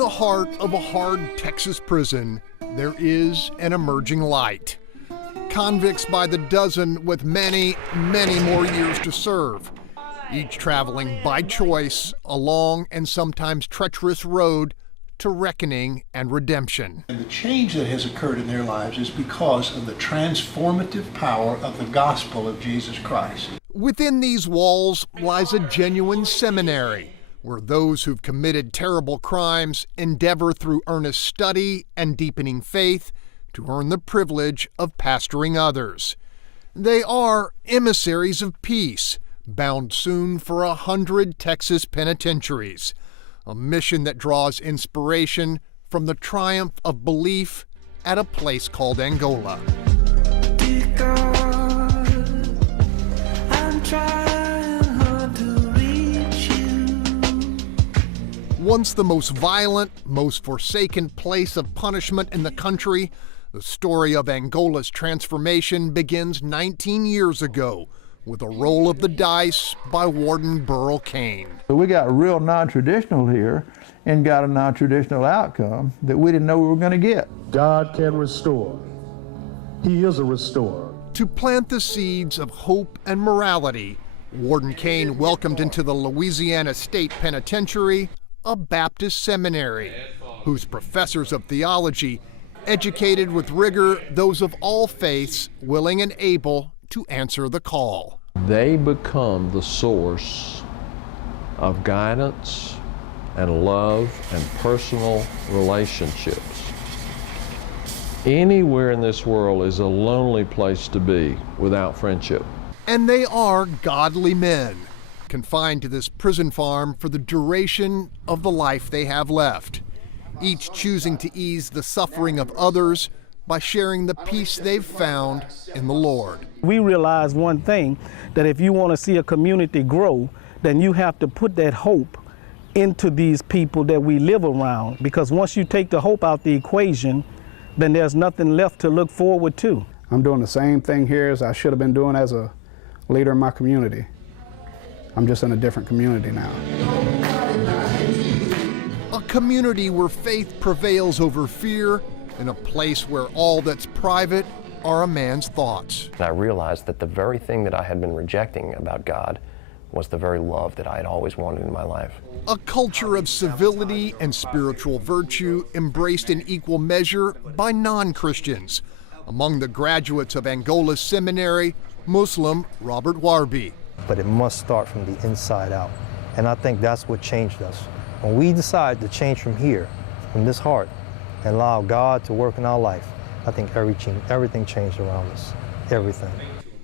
the heart of a hard Texas prison, there is an emerging light. Convicts by the dozen with many, many more years to serve, each traveling by choice a long and sometimes treacherous road to reckoning and redemption. And the change that has occurred in their lives is because of the transformative power of the gospel of Jesus Christ. Within these walls lies a genuine seminary, where those who've committed terrible crimes endeavor through earnest study and deepening faith to earn the privilege of pastoring others. They are emissaries of peace, bound soon for 100 Texas penitentiaries, a mission that draws inspiration from the triumph of belief at a place called Angola. Once the most violent, most forsaken place of punishment in the country, the story of Angola's transformation begins 19 years ago with a roll of the dice by Warden Burl Cain. We got real non-traditional here and got a non-traditional outcome that we didn't know we were going to get. God can restore. He is a restorer. To plant the seeds of hope and morality, Warden Cain welcomed into the Louisiana State Penitentiary a Baptist seminary, whose professors of theology educated with rigor those of all faiths willing and able to answer the call. They become the source of guidance and love and personal relationships. Anywhere in this world is a lonely place to be without friendship. And they are godly men, confined to this prison farm for the duration of the life they have left, each choosing to ease the suffering of others by sharing the peace they've found in the Lord. We realize one thing, that if you want to see a community grow, then you have to put that hope into these people that we live around, because once you take the hope out the equation, then there's nothing left to look forward to. I'm doing the same thing here as I should have been doing as a leader in my community. I'm just in a different community now. A community where faith prevails over fear, in a place where all that's private are a man's thoughts. I realized that the very thing that I had been rejecting about God was the very love that I had always wanted in my life. A culture of civility and spiritual virtue embraced in equal measure by non-Christians. Among the graduates of Angola's seminary, Muslim Robert Warby. But it must start from the inside out. And I think that's what changed us. When we decide to change from here, from this heart, and allow God to work in our life, I think everything changed around us, everything.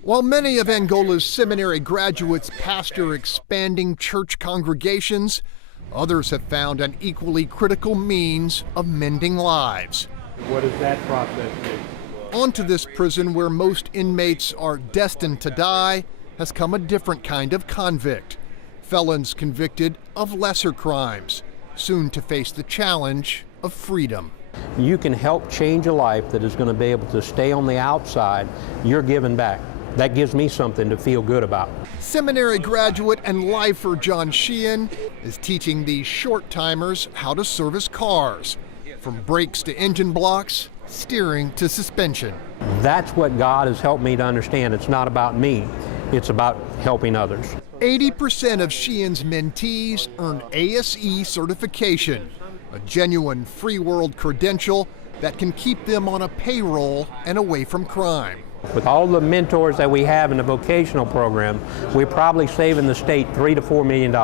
While many of Angola's seminary graduates pastor expanding church congregations, others have found an equally critical means of mending lives. What does that process take? Onto this prison where most inmates are destined to die has come a different kind of convict. Felons convicted of lesser crimes, soon to face the challenge of freedom. You can help change a life that is going to be able to stay on the outside. You're giving back. That gives me something to feel good about. Seminary graduate and lifer John Sheehan is teaching these short-timers how to service cars, from brakes to engine blocks, steering to suspension. That's what God has helped me to understand. It's not about me. It's about helping others. 80% of Sheehan's mentees earn ASE certification, a genuine free world credential that can keep them on a payroll and away from crime. With all the mentors that we have in the vocational program, we're probably saving the state $3 to $4 million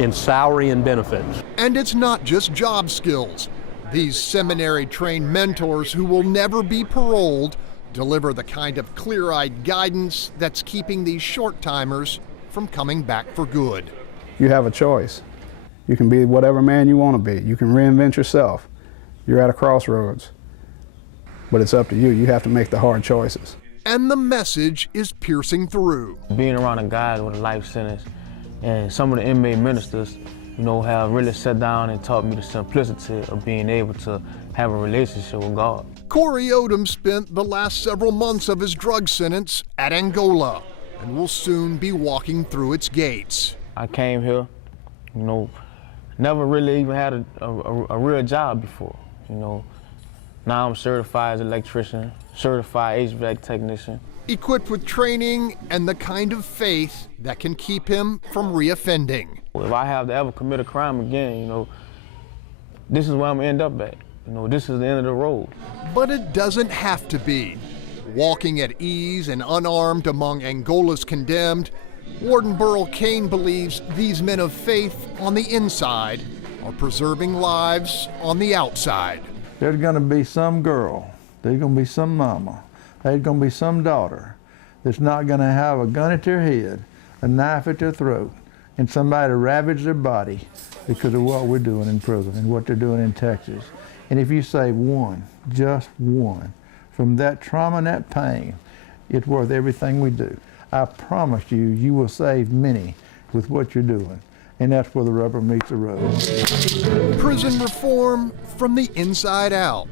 in salary and benefits. And it's not just job skills. These seminary-trained mentors who will never be paroled deliver the kind of clear-eyed guidance that's keeping these short-timers from coming back for good. You have a choice. You can be whatever man you want to be. You can reinvent yourself. You're at a crossroads. But it's up to you. You have to make the hard choices. And the message is piercing through. Being around a guy with a life sentence, and some of the inmate ministers, have really sat down and taught me the simplicity of being able to have a relationship with God. Corey Odom spent the last several months of his drug sentence at Angola and will soon be walking through its gates. I came here, never really even had a real job before, you know. Now I'm certified as an electrician, certified HVAC technician. Equipped with training and the kind of faith that can keep him from reoffending. If I have to ever commit a crime again, you know, this is where I'm gonna end up at. You know, this is the end of the road. But it doesn't have to be. Walking at ease and unarmed among Angola's condemned, Warden Burl Kane believes these men of faith on the inside are preserving lives on the outside. There's going to be some girl, there's going to be some mama, there's going to be some daughter that's not going to have a gun at their head, a knife at their throat, and somebody to ravage their body because of what we're doing in prison and what they're doing in Texas. And if you save one, just one, from that trauma and that pain, it's worth everything we do. I promise you, you will save many with what you're doing. And that's where the rubber meets the road. Prison reform from the inside out.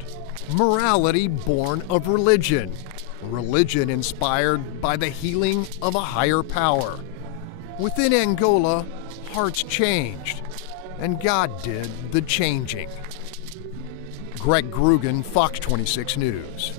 Morality born of religion. Religion inspired by the healing of a higher power. Within Angola, hearts changed, and God did the changing. Greg Groogan, Fox 26 News.